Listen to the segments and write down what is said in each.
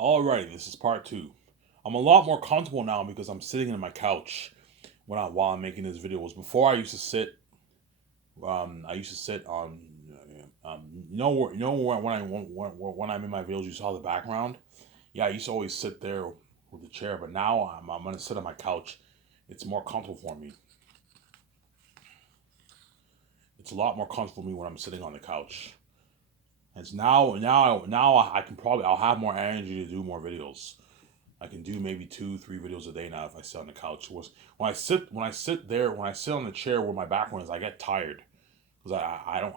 Alrighty, this is part two. I'm a lot more comfortable now because I'm sitting in my couch while I'm making these videos. Before I used to sit on, when I'm in my videos, you saw the background. Yeah, I used to always sit there with the chair, but now I'm gonna sit on my couch. It's more comfortable for me. It's a lot more comfortable for me when I'm sitting on the couch. It's now I can probably I'll have more energy to do more videos. I can do maybe two, 3 videos a day now if I sit on the couch. When I sit on the chair where my background is, I get tired because I don't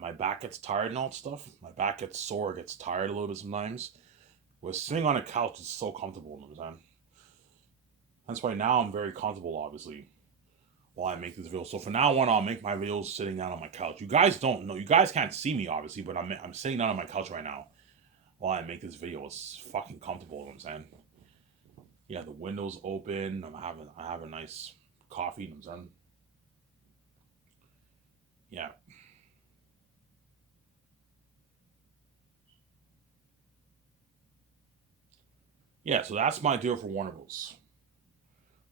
my back gets tired and all that stuff. My back gets sore, gets tired a little bit sometimes. Where sitting on a couch is so comfortable, you know what I'm saying? That's why now I'm very comfortable, obviously, while I make this video. So from now on, I'll make my videos sitting down on my couch. You guys don't know, you guys can't see me obviously, but I'm sitting down on my couch right now while I make this video. It's fucking comfortable, you know what I'm saying? Yeah, the windows open. I have a nice coffee. You know what I'm saying? Yeah, yeah. So that's my deal for Warner Bros.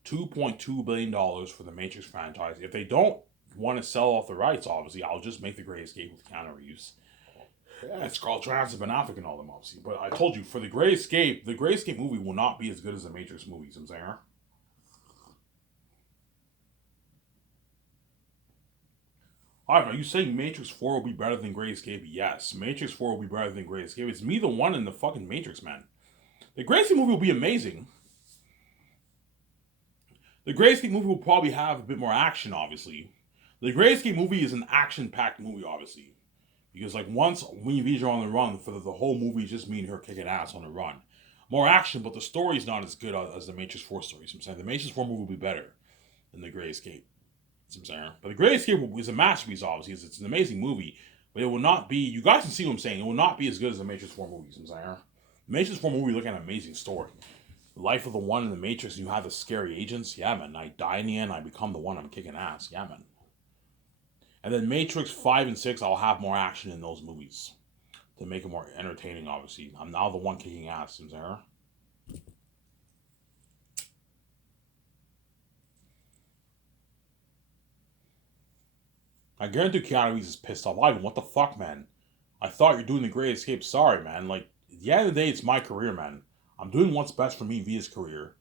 $2.2 billion for the Matrix franchise. If they don't want to sell off the rights, obviously, I'll just make the Great Escape with Keanu Reeves. Yeah, it's called Johansson, Ben Affleck, and all them, obviously. But I told you, for the Great Escape movie will not be as good as the Matrix movies. I'm saying, alright, are you saying Matrix 4 will be better than Great Escape? Yes, Matrix 4 will be better than Great Escape. It's me, the one in the fucking Matrix, man. The Great Escape movie will be amazing. The Great Escape movie will probably have a bit more action, obviously. The Great Escape movie is an action-packed movie, obviously, because like once Winnie V's are on the run, for the whole movie is just me and her kicking ass on the run. More action, but the story's not as good as the Matrix 4 story. So I'm saying the Matrix 4 movie will be better than the Great Escape. I'm saying, but the Great Escape is a masterpiece. Obviously, it's an amazing movie, but it will not be. You guys can see what I'm saying. It will not be as good as the Matrix 4 movies. I'm saying, the Matrix 4 movie look at an amazing story. Life of the One in the Matrix, you have the scary agents. Yeah, man. I die in the end. I become the one. I'm kicking ass. Yeah, man. And then Matrix 5 and 6, I'll have more action in those movies to make it more entertaining, obviously. I'm now the one kicking ass. You know. I guarantee Keanu Reeves is pissed off. Ivan, what the fuck, man? I thought you're doing the Great Escape. Sorry, man. Like, at the end of the day, it's my career, man. I'm doing what's best for me via his career.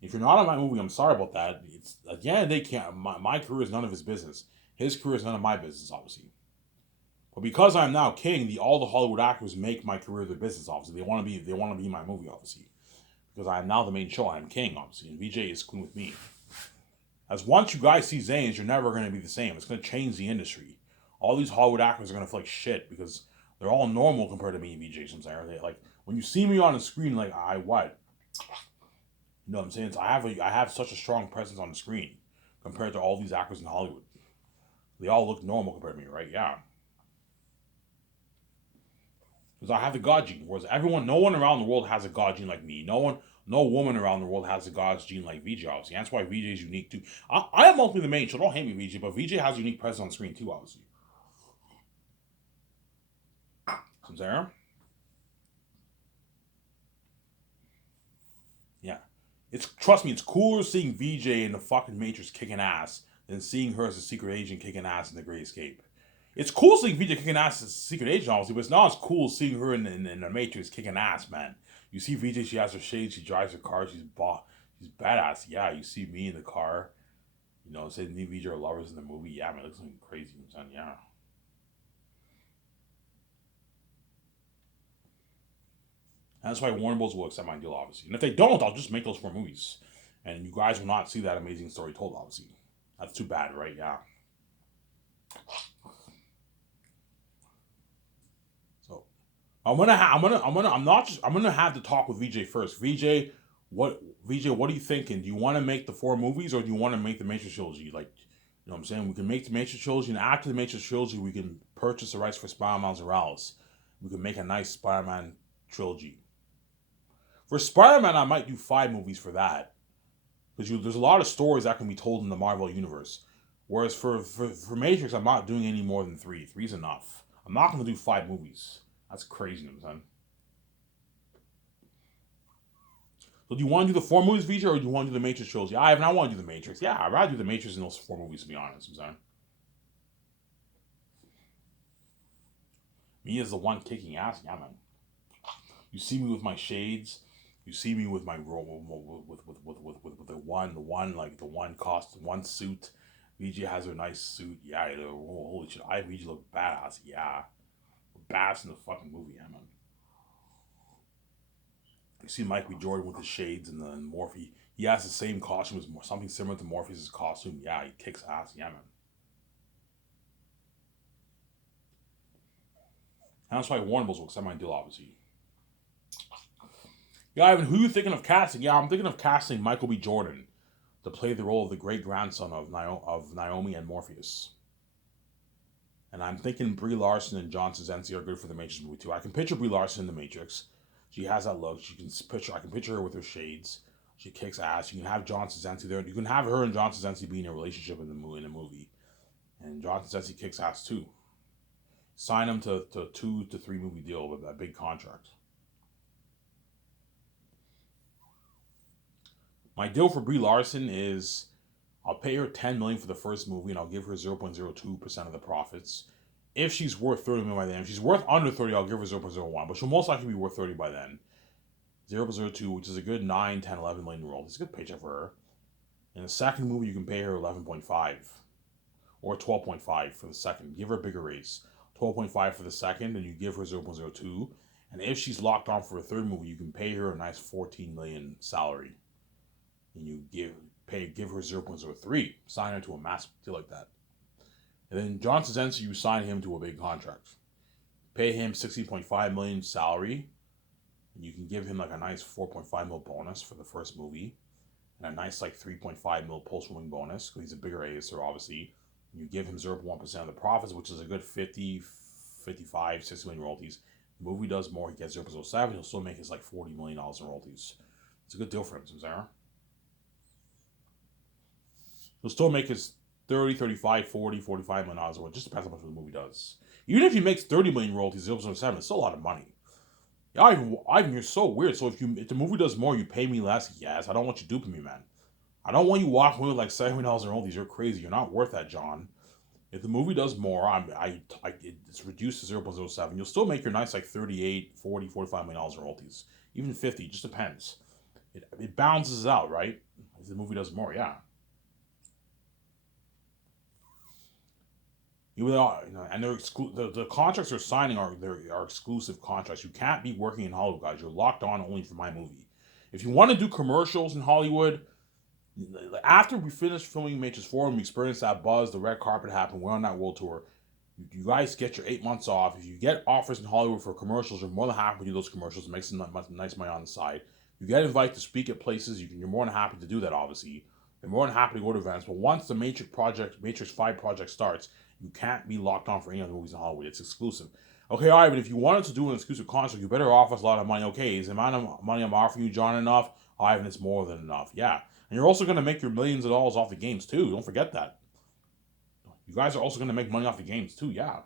If you're not on my movie, I'm sorry about that. It's at the end of the day, can't my career is none of his business. His career is none of my business, obviously. But because I'm now king, all the Hollywood actors make my career their business. Obviously, they want to be in my movie, obviously, because I am now the main show. I'm king, obviously, and VJ is queen with me. As once you guys see Zanes, you're never going to be the same. It's going to change the industry. All these Hollywood actors are going to feel like shit because they're all normal compared to me and VJ. Sometimes they like when you see me on the screen, like I what? You know what I'm saying? So I have such a strong presence on the screen compared to all these actors in Hollywood. They all look normal compared to me, right? Yeah. Because I have the God gene, whereas no one around the world has a God gene like me. No woman around the world has a God's gene like VJ. Obviously, that's why VJ is unique too. I am ultimately the main, so don't hate me, VJ. But VJ has a unique presence on screen too, obviously. From there, yeah, it's trust me, it's cooler seeing VJ in the fucking Matrix kicking ass than seeing her as a secret agent kicking ass in the Great Escape. It's cool seeing VJ kicking ass as a secret agent, obviously, but it's not as cool seeing her in the Matrix kicking ass, man. You see VJ, she has her shades, she drives her car, she's badass. Yeah, you see me in the car, you know, saying me and VJ are lovers in the movie. Yeah, man, it looks like crazy, man. Yeah. And that's why Warner Bros. Will accept my deal, obviously. And if they don't, I'll just make those 4 movies. And you guys will not see that amazing story told, obviously. That's too bad, right? Yeah. So I'm gonna have to talk with VJ first. What are you thinking? Do you want to make the 4 movies or do you want to make the Matrix trilogy? Like, you know what I'm saying? We can make the Matrix trilogy, and after the Matrix trilogy, we can purchase the rights for Spider-Man Morales. We can make a nice Spider-Man trilogy. For Spider-Man, I might do 5 movies for that because there's a lot of stories that can be told in the Marvel universe. Whereas for Matrix, I'm not doing any more than 3. Three's enough. I'm not going to do 5 movies. That's crazy, man. So do you want to do the 4 movies, VJ, or do you want to do the Matrix trilogy? I want to do the Matrix. Yeah, I'd rather do the Matrix than those 4 movies, to be honest. I'm saying. Me as the one kicking ass, yeah, man. You see me with my shades. You see me with my with the one cost, one suit. VG has a nice suit. Yeah, holy shit. I VG look badass. Yeah, badass in the fucking movie. Yeah, man. You see Mike B. Jordan with the shades and the Morphe. He has the same costume as something similar to Morpheus' costume. Yeah, he kicks ass. Yeah, man. And that's why Warner Bros. Will accept my deal, obviously. Yeah, Ivan, who are you thinking of casting? Yeah, I'm thinking of casting Michael B. Jordan to play the role of the great grandson of Naomi and Morpheus. And I'm thinking Brie Larson and John Krasinski are good for the Matrix movie too. I can picture Brie Larson in the Matrix. She has that look. I can picture her with her shades. She kicks ass. You can have John Krasinski there. You can have her and John Krasinski be in a relationship in the movie. And John Krasinski kicks ass too. Sign him to 2 to 3 movie deal with that big contract. My deal for Brie Larson is I'll pay her $10 million for the first movie, and I'll give her 0.02% of the profits. If she's worth $30 million by then, if she's worth under 30, I'll give her 0.01, but she'll most likely be worth 30 by then. 0.02, which is a good 9, 10, 11 million royalties. It's a good paycheck for her. In the second movie, you can pay her 11.5 or 12.5 for the second. Give her a bigger raise. 12.5 for the second, and you give her 0.02. And if she's locked on for a third movie, you can pay her a nice 14 million salary. And you give her 0.03. Sign her to a massive deal like that. And then John Krasinski, you sign him to a big contract. Pay him 60.5 million salary. And you can give him like a nice 4.5 mil bonus for the first movie. And a nice like 3.5 mil post-moving bonus, because he's a bigger A-lister, obviously. And you give him 0.1% of the profits, which is a good 50, 55, 60 million royalties. The movie does more, he gets 0.07, he'll still make his like $40 million in royalties. It's a good deal for him, Sarah. He'll still make his 30, 35, 40, 45 million dollars. It just depends how much the movie does. Even if he makes 30 million royalties, 0.7, it's still a lot of money. Yeah, Ivan, you're so weird. So if the movie does more, you pay me less. Yes, I don't want you duping me, man. I don't want you walking away with like $7 million in royalties. You're crazy. You're not worth that, John. If the movie does more, it's reduced to 0.07. You'll still make your nice like 38, 40, 45 million dollars in royalties. Even 50, it just depends. It balances out, right? If the movie does more, yeah. And they're the contracts they're signing are exclusive contracts. You can't be working in Hollywood, guys. You're locked on only for my movie. If you want to do commercials in Hollywood, after we finish filming Matrix 4 and we experience that buzz, the red carpet happened, we're on that world tour, you guys get your 8 months off. If you get offers in Hollywood for commercials, you're more than happy to do those commercials and make some nice money on the side. You get invited to speak at places, you're more than happy to do that, obviously. You're more than happy to go to events, but once the Matrix 5 project starts, you can't be locked on for any other movies in Hollywood. It's exclusive. Okay, all right, but if you wanted to do an exclusive contract, you better offer us a lot of money. Okay, is the amount of money I'm offering you, John, enough? Ivan, it's more than enough. Yeah. And you're also going to make your millions of dollars off the games, too. Don't forget that. You guys are also going to make money off the games, too. Yeah.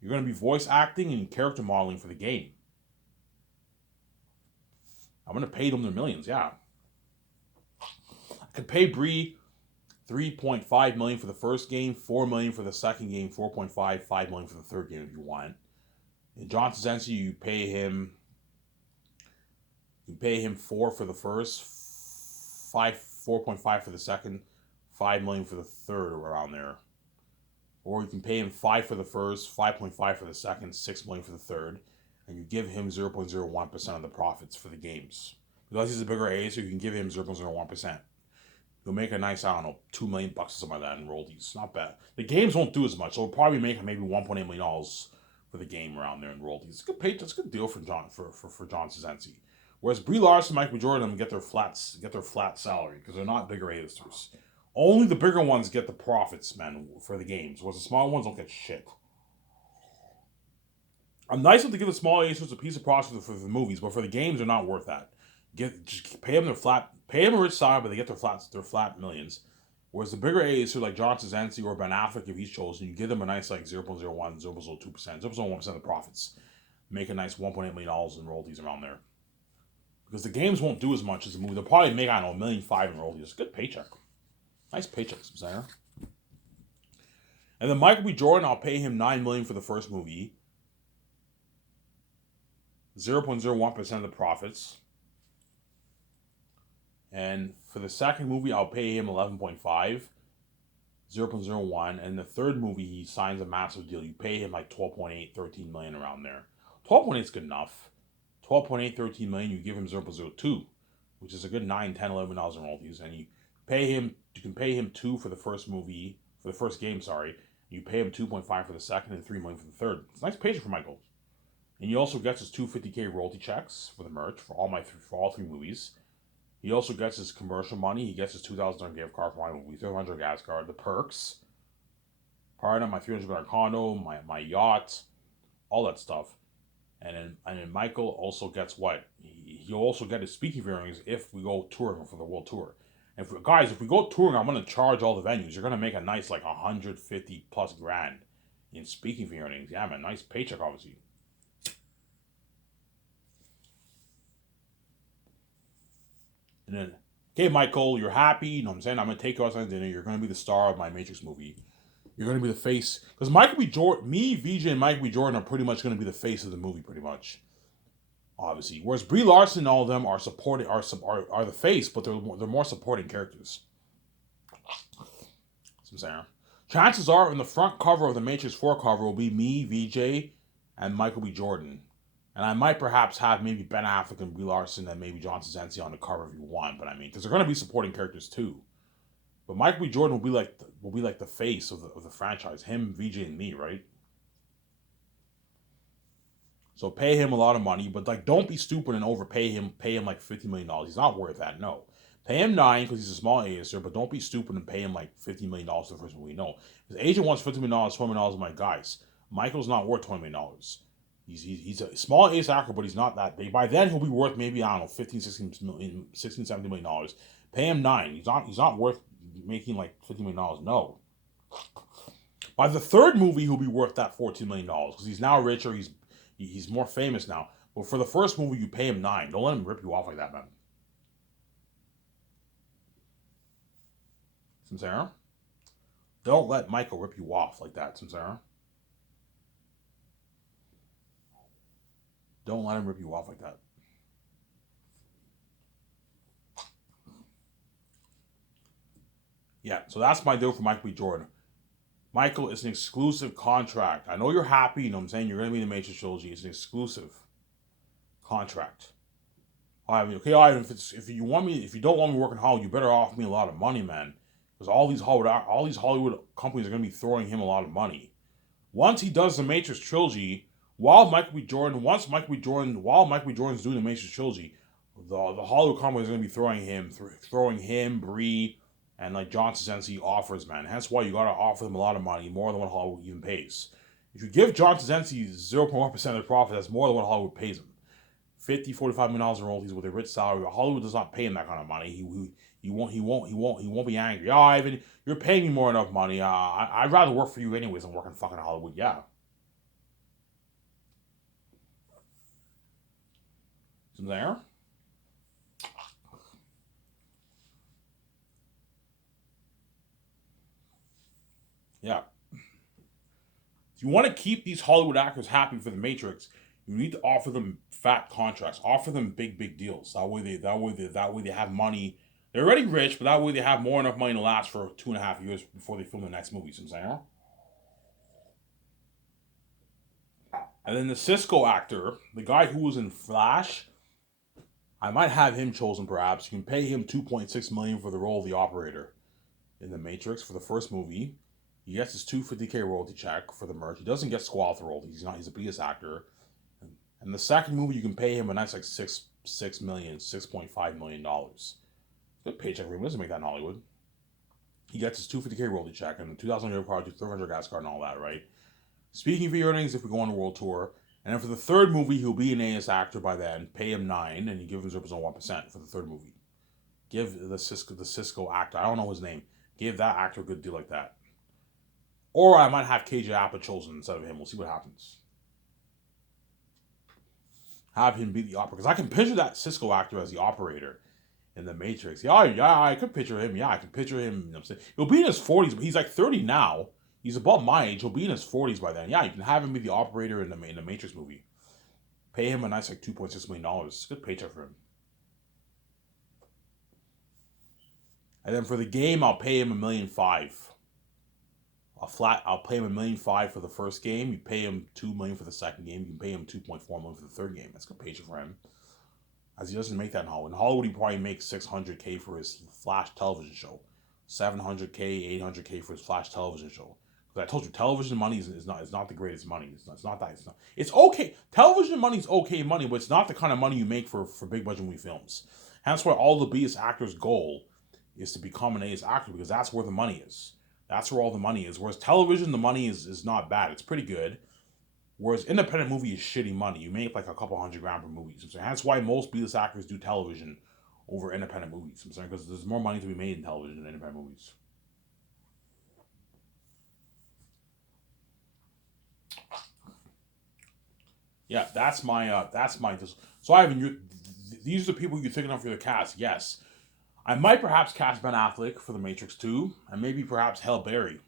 You're going to be voice acting and character modeling for the game. I'm going to pay them their millions, yeah. I could pay Brie $3.5 million for the first game, $4 million for the second game, 4.5, $5 million for the third game if you want. And John Krasinski, you pay him $4 for the first, 4.5 for the second, $5 million for the third, or around there. Or you can pay him $5 for the first, 5.5 for the second, $6 million for the third, and you give him 0.01% of the profits for the games. Because he's a bigger A, so you can give him 0.01%. You'll make a nice, I don't know, $2 million or something like that in royalties. Not bad. The games won't do as much, so we'll probably make maybe $1.8 million for the game around there in royalties. It's a good pay. It's a good deal for John Krasinski. Whereas Brie Larson, Michael Jordan get their flat salary because they're not bigger A-listers. Only the bigger ones get the profits, man, for the games. Whereas the smaller ones don't get shit. I'm nice enough to give the small A-listers a piece of profit for the movies, but for the games, they're not worth that. Just pay them a rich salary, but they get their flat millions. Whereas the bigger A's, like John Krasinski or Ben Affleck, if he's chosen, you give them a nice like 0.01, 0.02%, 0.1% of the profits. Make a nice $1.8 million in royalties around there. because the games won't do as much as the movie. They'll probably make, I don't know, $1.5 million in royalties. Good paycheck. Nice paycheck, I'm saying. And then Michael B. Jordan, I'll pay him $9 million for the first movie. 0.01% of the profits. And for the second movie, I'll pay him 11.5, 0.01. And the third movie, he signs a massive deal. You pay him like 12.8, 13 million around there. 12.8 is good enough. 12.8, 13 million, you give him 0.02, which is a good 9, 10, 11 dollars in royalties. And you can pay him 2 for the first movie, for the first game, sorry. You pay him 2.5 for the second and 3 million for the third. It's a nice paycheck for Michael. And he also gets his 250K royalty checks for the merch for all 3 movies. He also gets his commercial money. He gets his $2,000 gift card for my movie, $300 gas card, the perks, part of my $300 condo, my yacht, all that stuff. And then Michael also gets what? He'll also get his speaking earnings if we go touring for the world tour. And if we go touring, I'm going to charge all the venues. You're going to make a nice like 150 plus grand in speaking fee earnings. Yeah, man, nice paycheck, obviously. And then, okay, Michael, you're happy. You know what I'm saying? I'm going to take you outside dinner. You're going to be the star of my Matrix movie. You're going to be the face. Because Michael B. Jordan, me, VJ, and Michael B. Jordan are pretty much going to be the face of the movie, pretty much. Obviously. Whereas Brie Larson and all of them are the face, but they're more supporting characters. That's what I'm saying. Chances are, in the front cover of the Matrix 4 cover will be me, VJ, and Michael B. Jordan. And I might perhaps have maybe Ben Affleck and Brie Larson and maybe John Krasinski on the cover if you want. But I mean, because they're going to be supporting characters too. But Michael B. Jordan will be like the face of the franchise. Him, VJ, and me, right? So pay him a lot of money, but like don't be stupid and overpay him. Pay him like $50 million. He's not worth that. No. Pay him 9 because he's a small A-lister, but don't be stupid and pay him like $50 million for the first movie. No. His agent wants $50 million, $20 million. I'm like, guys, Michael's not worth $20 million. He's a small ace actor, but he's not that big. By then, he'll be worth maybe, I don't know, 15, 16, 17 million dollars. Pay him 9. He's not worth making like $50 million. No. By the third movie, he'll be worth that $14 million because he's now richer. He's more famous now. But for the first movie, you pay him 9. Don't let him rip you off like that, man. Samsara? Don't let Michael rip you off like that, Samsara. Don't let him rip you off like that. Yeah, so that's my deal for Michael B. Jordan. Michael, it's an exclusive contract. I know you're happy, you know what I'm saying? You're going to be in the Matrix trilogy. It's an exclusive contract. Ivan, okay, Ivan, if you don't want me working Hollywood, you better offer me a lot of money, man. Because all these Hollywood companies are going to be throwing him a lot of money. Once he does the Matrix trilogy, while Michael B. Jordan's doing the Matrix trilogy, the Hollywood companies are going to be throwing him, Brie, and like John Krasinski offers, man. Hence why you got to offer them a lot of money, more than what Hollywood even pays. If you give John Krasinski 0.1% of the profit, that's more than what Hollywood pays him. $50, $45 million in royalties with a rich salary. Hollywood does not pay him that kind of money. He won't be angry. Oh, Ivan, you're paying me more enough money. I'd rather work for you anyways than work in fucking Hollywood. Yeah. Isn't there? Yeah. If you want to keep these Hollywood actors happy for the Matrix, you need to offer them fat contracts. Offer them big deals. That way they have money. They're already rich, but that way they have more enough money to last for 2.5 years before they film the next movie. You know what I'm saying? And then the Cisco actor, the guy who was in Flash, I might have him chosen perhaps. You can pay him $2.6 million for the role of the operator in the Matrix for the first movie. He gets his $250K royalty check for the merch. He doesn't get squat for royalties. He's a BS actor. And the second movie, you can pay him a nice like $6.5 million. Good paycheck for him. He doesn't make that in Hollywood. He gets his $250K royalty check and the $2,000 card, $300 gas card, and all that, right? Speaking of earnings, if we go on a world tour, and then for the third movie, he'll be an A-list actor by then. Pay him 9, and you give him 0.1% for the third movie. Give the Cisco actor, I don't know his name, give that actor a good deal like that. Or I might have KJ Apa chosen instead of him. We'll see what happens. Have him be the operator. Because I can picture that Cisco actor as the operator in the Matrix. Yeah, yeah, I could picture him. Yeah, I can picture him. You know what I'm saying? He'll be in his 40s, but he's like 30 now. He's about my age. He'll be in his 40s by then. Yeah, you can have him be the operator in the Matrix movie. Pay him a nice like $2.6 million. Good paycheck for him. And then for the game, I'll pay him $1.5 million. I'll pay him $1.5 million for the first game. You pay him $2 million for the second game. You can pay him $2.4 million for the third game. That's good paycheck for him. As he doesn't make that in Hollywood. In Hollywood, he probably makes $600K for his Flash television show, $700K, $800K for his Flash television show. Because I told you, television money is not the greatest money. It's not that. It's okay. Television money is okay money, but it's not the kind of money you make for big budget movie films. Hence why all the B-list actors' goal is to become an A-list actor, because that's where the money is. That's where all the money is. Whereas television, the money is not bad. It's pretty good. Whereas independent movie is shitty money. You make like a couple $100,000 per movie. So that's why most B-list actors do television over independent movies. I'm saying, because there's more money to be made in television than independent movies. Yeah, that's my. So Ivan, these are the people you're thinking of for the cast. Yes, I might perhaps cast Ben Affleck for The Matrix 2, and maybe perhaps Halle Berry.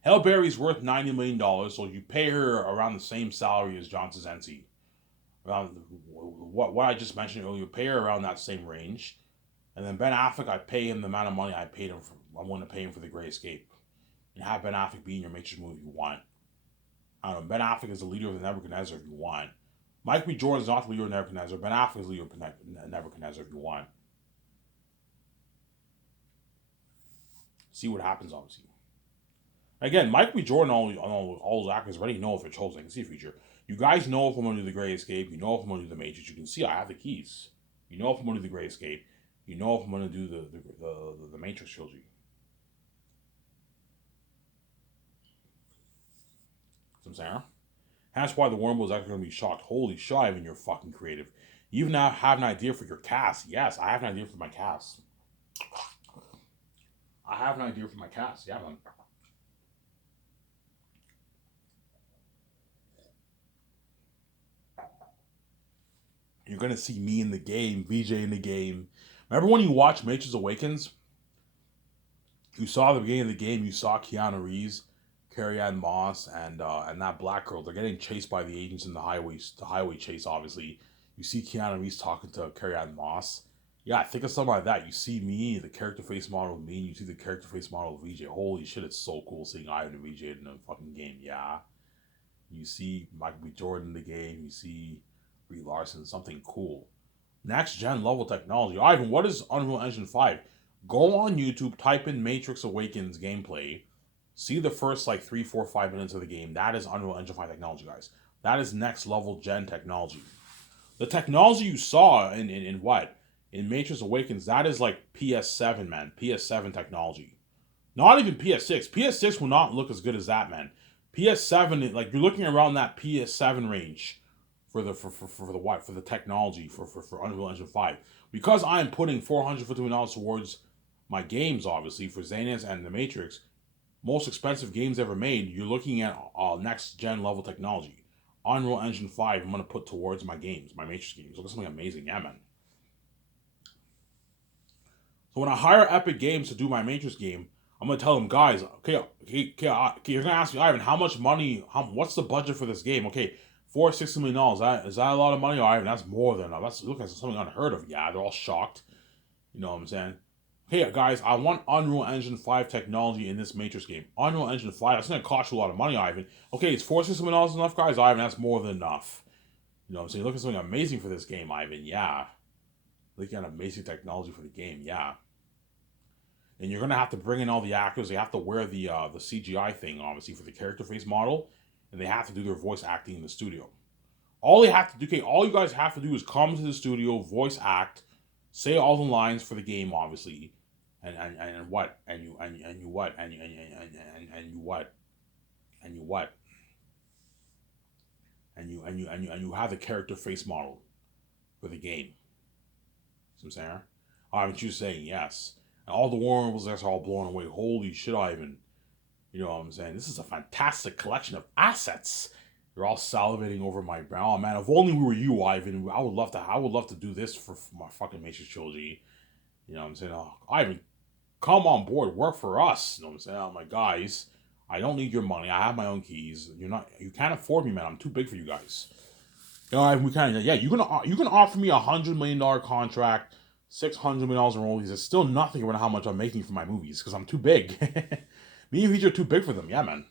Halle Berry's worth $90 million, so you pay her around the same salary as John Krasinski. Around what I just mentioned earlier, pay her around that same range. And then Ben Affleck, I pay him the amount of money I paid him for. I'm going to pay him for The Great Escape, and have Ben Affleck be in your Matrix movie if you want. I don't know. Ben Affleck is the leader of the Nebuchadnezzar if you want. Michael B. Jordan is not the leader of Nebuchadnezzar. Ben Affleck is the leader of Nebuchadnezzar if you want. See what happens, obviously. Again, Michael B. Jordan, all those actors already know if they're chosen. I can see a future. You guys know if I'm going to do The Great Escape. You know if I'm going to do The Matrix. You can see I have the keys. You know if I'm going to do The Great Escape. You know if I'm going to do the Matrix trilogy. I'm saying? That's why the Warren Bros. Actually going to be shocked. Holy shit, Ivan, you're fucking creative. You even now have an idea for your cast. Yes, I have an idea for my cast. I have an idea for my cast. Yeah, man. You're gonna see me in the game, VJ in the game. Remember when you watched Matrix Awakens? You saw the beginning of the game. You saw Keanu Reeves, Carrie-Anne Moss, and that black girl. They're getting chased by the agents in the highway chase. Obviously, you see Keanu Reeves talking to Carrie-Anne Moss. Yeah, think of something like that. You see me, the character face model of me, and you see the character face model of VJ. Holy shit, it's so cool seeing Ivan and VJ in the fucking game. Yeah. You see Michael B. Jordan in the game. You see Brie Larson. Something cool. Next gen level technology. Ivan, what is Unreal Engine 5? Go on YouTube, type in Matrix Awakens gameplay. See the first like 3, 4, 5 minutes of the game. That is Unreal Engine 5 technology, guys. That is next level gen technology. The technology you saw in what? In Matrix Awakens, that is like PS7, man. PS7 technology. Not even PS6. PS6 will not look as good as that, man. PS7, like you're looking around that PS7 range for the technology for Unreal Engine 5. Because I am putting $450 towards my games, obviously, for Xenos and The Matrix, most expensive games ever made, you're looking at next gen level technology. Unreal Engine 5, I'm gonna put towards my games, my Matrix games. Look at something amazing, yeah, man. So when I hire Epic Games to do my Matrix game, I'm gonna tell them, guys, okay, you're gonna ask me, Ivan, how much money? What's the budget for this game? Okay, $460 million. Is that a lot of money? Ivan, that's more than enough. That's look at something unheard of. Yeah, they're all shocked. You know what I'm saying? Hey guys, I want Unreal Engine 5 technology in this Matrix game. Unreal Engine 5, that's gonna cost you a lot of money, Ivan. Okay, is $460 million enough, guys? Ivan, that's more than enough. You know what I'm saying? Look at something amazing for this game, Ivan. Yeah. Look at amazing technology for the game. Yeah. And you're gonna have to bring in all the actors. They have to wear the CGI thing, obviously, for the character face model, and they have to do their voice acting in the studio. All they have to do, okay, all you guys have to do is come to the studio, voice act, say all the lines for the game, obviously, and what, and you what, and you what, and you what, and you have the character face model for the game. See what I'm saying? Aren't you saying yes? And all the Warren was are all blown away. Holy shit, Ivan. You know what I'm saying? This is a fantastic collection of assets. They're all salivating over my brand. Oh man, if only we were you, Ivan. I would love to do this for my fucking Matrix trilogy. You know what I'm saying? Oh, Ivan, come on board, work for us. You know what I'm saying? I'm like, guys, I don't need your money. I have my own keys. You can't afford me, man. I'm too big for you guys. You know, we kind of, yeah, you can offer me $100 million contract, $600 million in royalties. It's still nothing around how much I'm making for my movies because I'm too big. Me and VJ are too big for them. Yeah, man.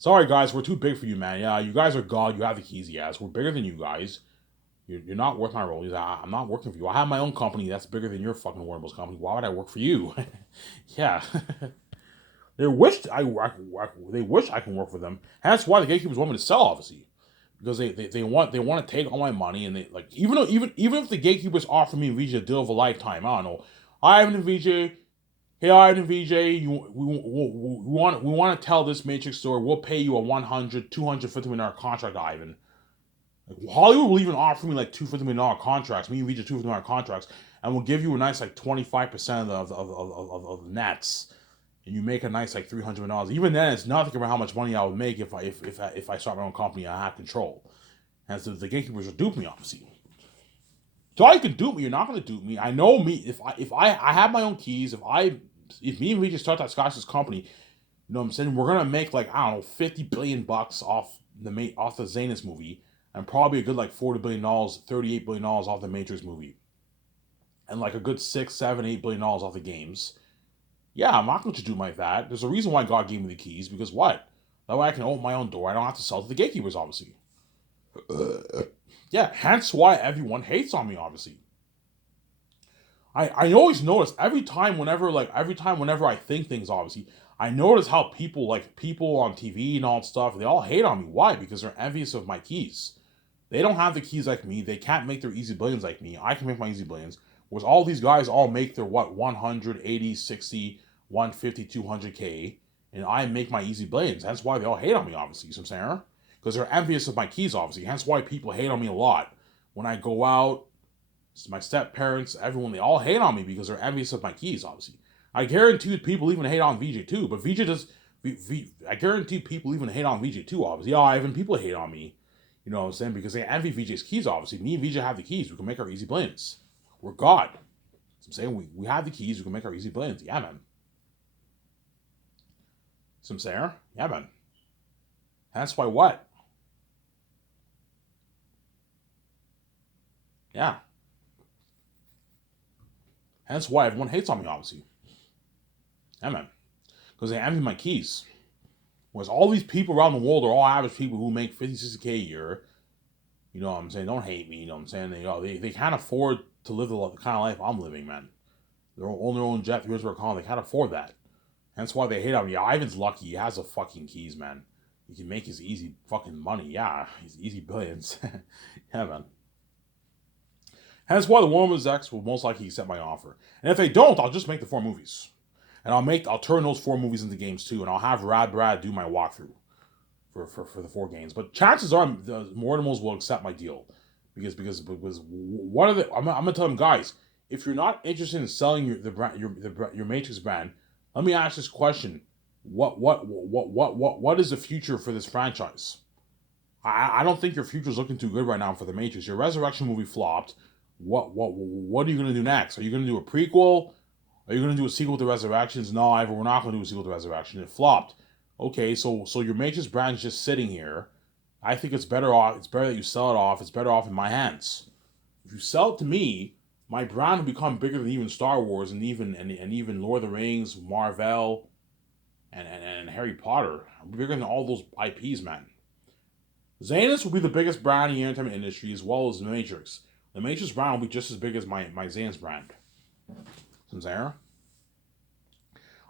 Sorry, guys, we're too big for you, man. Yeah, you guys are God. You have the keys, yes. We're bigger than you guys. You're not worth my royalties. I'm not working for you. I have my own company that's bigger than your fucking Warner Bros. Company. Why would I work for you? Yeah. They wish they wish I can work for them. And that's why the gatekeepers want me to sell, obviously, because they want to take all my money, and they like even if the gatekeepers offer me and VJ a deal of a lifetime, I don't know, Ivan and VJ, hey Ivan and VJ, we want to tell this Matrix story. We'll pay you a $250 million contract, Ivan. Like, Hollywood will even offer me like $250 million contracts. Me and VJ $250 million contracts, and we'll give you a nice like 25% of the nets. And you make a nice like $300 million. Even then, it's nothing about how much money I would make if I start my own company and I have control. And so the gatekeepers will dupe me, obviously. So you can dupe me. You're not going to dupe me. I know me. If I have my own keys. If me and we just start that Scotch's company, you know what I'm saying, we're gonna make like I don't know $50 billion off the Zanus movie, and probably a good like $40 billion, $38 billion off the Matrix movie, and like a good $6, $7, $8 billion off the games. Yeah, I'm not going to do like that. There's a reason why God gave me the keys, because what? That way I can open my own door. I don't have to sell to the gatekeepers, obviously. Yeah, hence why everyone hates on me, obviously. I always notice every time whenever I think things, obviously, I notice how people on TV and all that stuff, they all hate on me. Why? Because they're envious of my keys. They don't have the keys like me. They can't make their easy billions like me. I can make my easy billions. Whereas all these guys all make their 180, 60, 150, 200K, and I make my easy billions. That's why they all hate on me, obviously. You know what I'm saying? Because they're envious of my keys, obviously. Hence why people hate on me a lot. When I go out, my step parents, everyone, they all hate on me because they're envious of my keys, obviously. I guarantee people even hate on VJ too, but VJ does. I guarantee people even hate on VJ too, obviously. Yeah, even people hate on me. You know what I'm saying? Because they envy VJ's keys, obviously. Me and VJ have the keys. We can make our easy billions. We're God. I'm saying we have the keys. We can make our easy billions. Yeah, man. So I'm saying? Yeah, man. That's why what? Yeah. That's why everyone hates on me, obviously. Yeah, man. Because they envy my keys. Whereas all these people around the world are all average people who make 50, 60K a year. You know what I'm saying? Don't hate me. You know what I'm saying? They can't afford to live the kind of life I'm living, man. They're on their own jet, here's where they can't afford that. That's why they hate on me. Yeah, Ivan's lucky. He has the fucking keys, man. He can make his easy fucking money. Yeah, his easy billions. Yeah, man. Hence why the Warner Bros. X will most likely accept my offer. And if they don't, I'll just make the 4 movies. And I'll turn those 4 movies into games too. And I'll have Rad Brad do my walkthrough for the 4 games. But chances are the Mortimos will accept my deal. Because one of the I'm gonna tell them, guys, if you're not interested in selling your Matrix brand, let me ask this question: what is the future for this franchise? I don't think your future is looking too good right now for the Matrix. Your Resurrection movie flopped. What are you gonna do next? Are you gonna do a prequel? Are you gonna do a sequel to Resurrections? No, Ivor, we're not gonna do a sequel to Resurrection. It flopped. Okay, so your Matrix brand is just sitting here. I think it's better off. It's better that you sell it off. It's better off in my hands. If you sell it to me, my brand will become bigger than even Star Wars and even Lord of the Rings, Marvel, and Harry Potter. I'm bigger than all those IPs, man. Zanus will be the biggest brand in the entertainment industry as well as the Matrix. The Matrix brand will be just as big as my Zanus brand. Some Zara.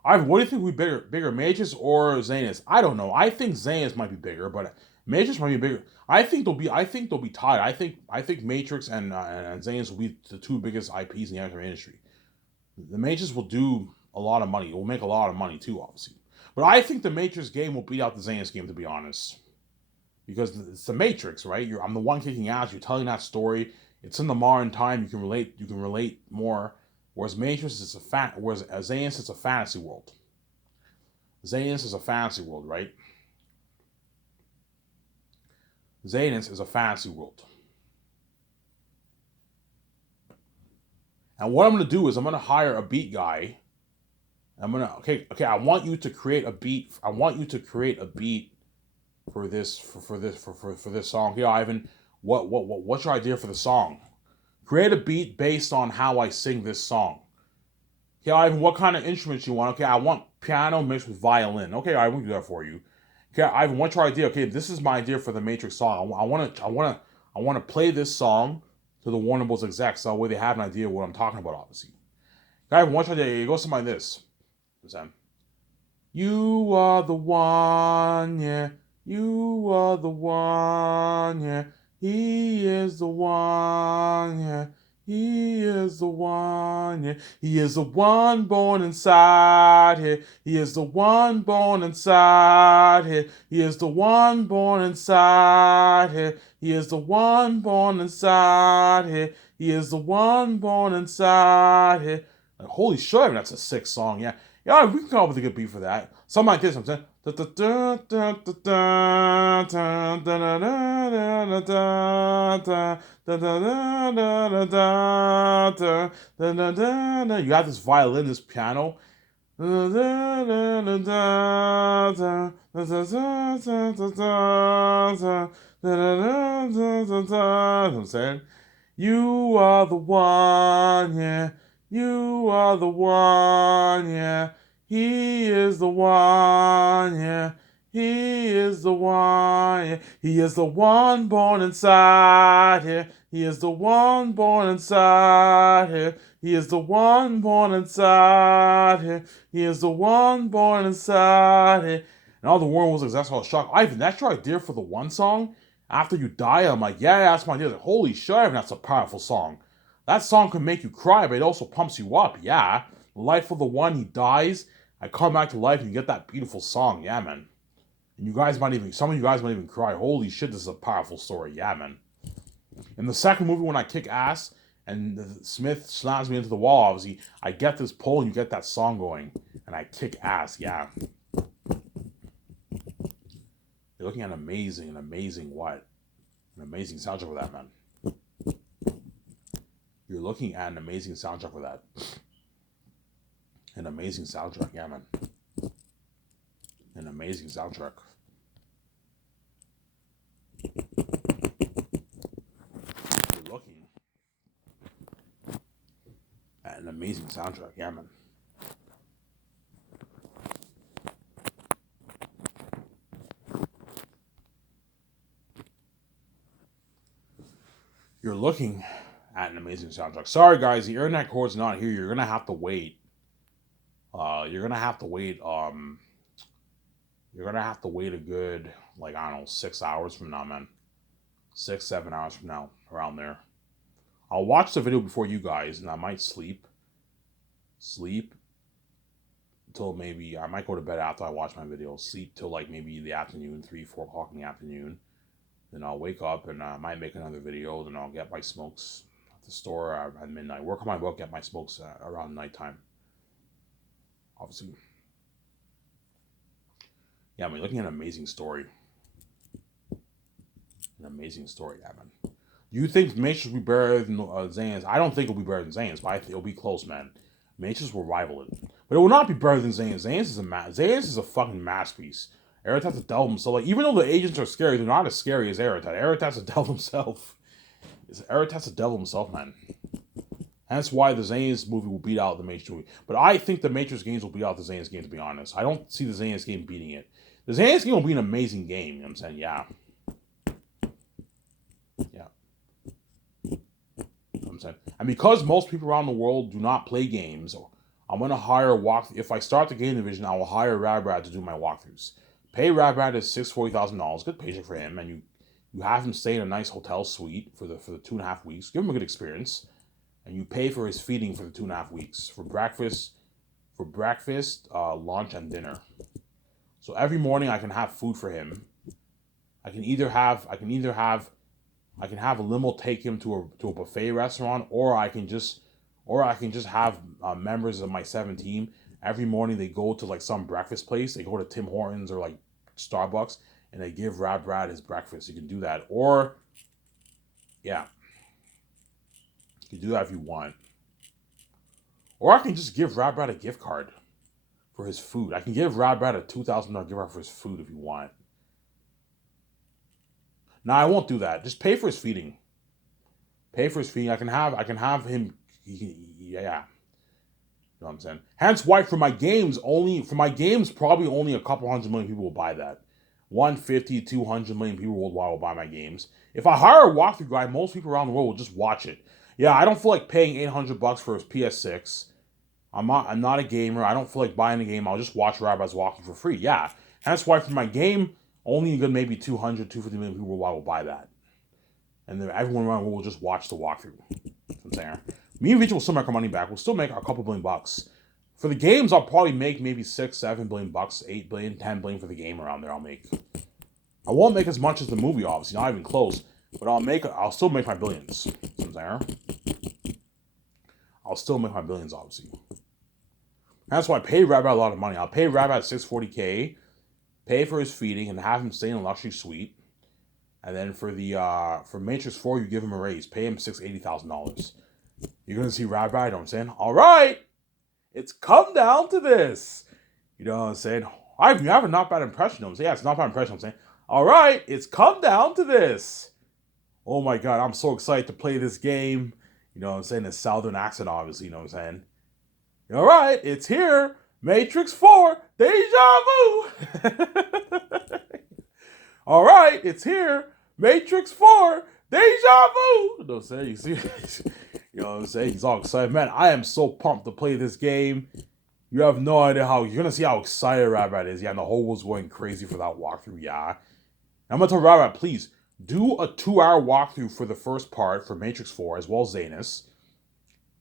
What do you think would be bigger, Matrix or Zanus? I don't know. I think Zanus might be bigger, but Matrix might be bigger. I think they'll be tied. I think Matrix and Zanus will be the 2 biggest IPs in the entertainment industry. The Matrix will do a lot of money. It will make a lot of money too, obviously. But I think the Matrix game will beat out the Zanus game, to be honest, because it's the Matrix, right? I'm the one kicking ass. You're telling that story. It's in the modern time. You can relate more. Whereas Matrix is whereas Zanus is a fantasy world. Zanus is a fantasy world, right? Xanus is a fantasy world. And what I'm going to do is I'm going to hire a beat guy. I'm going to, okay, I want you to create a beat. I want you to create a beat for this song. Here, Ivan, what's your idea for the song? Create a beat based on how I sing this song. Okay, Ivan, what kind of instruments you want? Okay, I want piano mixed with violin. Okay, I will do that for you. Okay, Ivan, what's your idea? Okay, this is my idea for the Matrix song. I want to play this song to the Warner Bros. Execs so that way they have an idea of what I'm talking about. Obviously, okay, Ivan, what's your idea? It goes something like this. You are the one, yeah. You are the one, yeah. He is the one, yeah. He is the one, yeah. He is the one born inside here. He is the one born inside here. He is the one born inside here. He is the one born inside here. He is the one born inside here. Like, holy shit, that's a sick song, yeah. Yeah, we can come up with a good beat for that. Something like this, I'm saying. You have this violin, this piano. I'm saying, you are the one, yeah. You are the one, yeah. He is the one, yeah. He is the one, yeah. He is the one born inside here. He is the one born inside here. He is the one born inside here. He is the one born inside here. And all the Warren was like, that's all shocked. Ivan, that's your idea for the one song? After you die, I'm like, yeah, that's my idea. Like, holy shit, Ivan, that's a powerful song. That song can make you cry, but it also pumps you up. Yeah. The life of the one, he dies. I come back to life and you get that beautiful song. Yeah, man. And you guys might even, some of you guys might even cry. Holy shit, this is a powerful story. Yeah, man. In the second movie, when I kick ass and Smith slams me into the wall, obviously, I get this pull and you get that song going. And I kick ass. Yeah. You're looking at an amazing what? An amazing soundtrack for that, man. You're looking at an amazing soundtrack for that. An amazing soundtrack, yeah, man. An amazing soundtrack. You're looking at an amazing soundtrack, yeah, man. You're looking at an amazing soundtrack. Sorry, guys, the internet cord's not here. You're gonna have to wait. You're gonna have to wait. You're gonna have to wait a good, like, I don't know, 6 hours from now, man. 6-7 hours from now, around there. I'll watch the video before you guys, and I might sleep until maybe I might go to bed after I watch my video. Sleep till like maybe the afternoon, 3-4 o'clock in the afternoon. Then I'll wake up and I might make another video. Then I'll get my smokes at the store at midnight. Work on my book, get my smokes around nighttime. Obviously. Yeah, I mean, looking at an amazing story. An amazing story, yeah, man. Do you think Matrix will be better than Zane's? I don't think it'll be better than Zane's, but I think it'll be close, man. Matrix will rival it. But it will not be better than Zane's. Zane's is a fucking masterpiece. Aratat's a devil himself. Like, even though the agents are scary, they're not as scary as Aratat. Aratat's a devil himself. Aratat's a devil himself, man. Hence why the Zane's movie will beat out the Matrix movie. But I think the Matrix games will beat out the Zane's game, to be honest. I don't see the Zane's game beating it. The Zane's game will be an amazing game, you know what I'm saying? Yeah. Yeah. You know what I'm saying? And because most people around the world do not play games, I'm going to hire if I start the game division, I will hire Rabrad to do my walkthroughs. Pay Rabrad his $40,000, good paycheck for him, and you have him stay in a nice hotel suite for the 2.5 weeks. Give him a good experience, and you pay for his feeding for the 2.5 weeks for breakfast, lunch, and dinner. So every morning I can have food for him. I can have a limo take him to a buffet restaurant, or I can just have members of my 7 team every morning. They go to like some breakfast place. They go to Tim Hortons or like Starbucks, and they give Rad Brad his breakfast. You can do that. Or, yeah, you can do that if you want. Or I can just give Rad Brad a gift card for his food. I can give Rad Brad a $2,000 gift card for his food if you want. No, I won't do that. Just pay for his feeding. Pay for his feeding. I can have him. Yeah. You know what I'm saying? Hence why for my games, probably only a couple 100 million people will buy that. 150, 200 million people worldwide will buy my games. If I hire a walkthrough guy, most people around the world will just watch it. Yeah, I don't feel like paying $800 for his PS6. I'm not a gamer. I don't feel like buying a game. I'll just watch Rabbi's walkthrough for free. Yeah. Hence why for my game, only a good maybe 200, 250 million people worldwide will buy that. And then everyone around the world will just watch the walkthrough. That's what I'm saying. Me and Rachel will still make our money back. We'll still make a couple billion bucks. For the games, I'll probably make maybe 6, 7 billion bucks, 8 billion, 10 billion for the game around there. I won't make as much as the movie, obviously, not even close. But I'll still make my billions. You know what I'm saying? I'll still make my billions, obviously. That's why I pay Rabbi a lot of money. I'll pay Rabbi $640K, pay for his feeding, and have him stay in a luxury suite. And then for Matrix 4, you give him a raise. Pay him $80,000. You're going to see Rabbi, you know what I'm saying? All right, it's come down to this. You know what I'm saying? You have a not bad impression, you know what I'm saying? Yeah, it's not bad impression, I'm saying. All right, it's come down to this. Oh my God, I'm so excited to play this game. You know what I'm saying? The Southern accent, obviously, you know what I'm saying? All right, it's here. Matrix 4, Deja Vu. All right, it's here. Matrix 4, Deja Vu. You know what I'm saying? You see? You know what I'm saying? He's all excited. Man, I am so pumped to play this game. You have no idea you're going to see how excited Rabbi is. Yeah, and the whole world's going crazy for that walkthrough. Yeah. I'm going to tell Rabbi, please, do a 2-hour walkthrough for the first part for Matrix 4 as well as Zanus.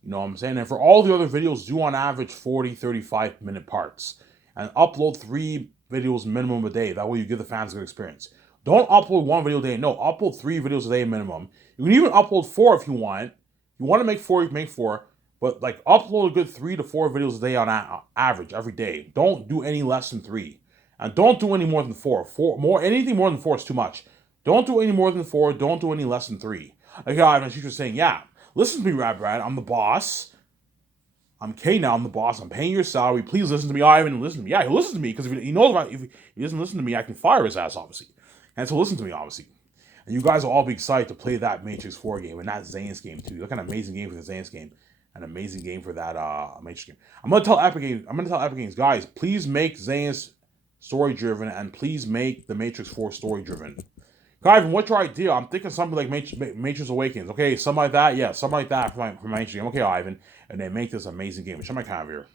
You know what I'm saying? And for all the other videos, do on average 40, 35-minute parts. And upload 3 videos minimum a day. That way you give the fans a good experience. Don't upload 1 video a day. No, upload 3 videos a day minimum. You can even upload 4 if you want. You want to make 4, you can make 4. But like upload a good 3 to 4 videos a day on average every day. Don't do any less than 3. And don't do any more than 4. Anything more than 4 is too much. Don't do any more than 4. Don't do any less than 3. Like Ivan, she's just saying, yeah, listen to me, Brad. I'm the boss. I'm K now. I'm the boss. I'm paying your salary. Please listen to me. Ivan, listen to me. Yeah, he'll listen to me because if he doesn't listen to me, I can fire his ass, obviously. And so listen to me, obviously. And you guys will all be excited to play that Matrix 4 game and that Zanus game too. Look at an amazing game for the Zanus game. An amazing game for that Matrix game. I'm gonna tell Epic Games, guys, please make Zanus story driven and please make the Matrix 4 story driven. Ivan, what's your idea? I'm thinking something like Matrix Awakens. Okay, something like that. Yeah, something like that for my Matrix game. Okay, Ivan, and then make this amazing game. Show my camera here.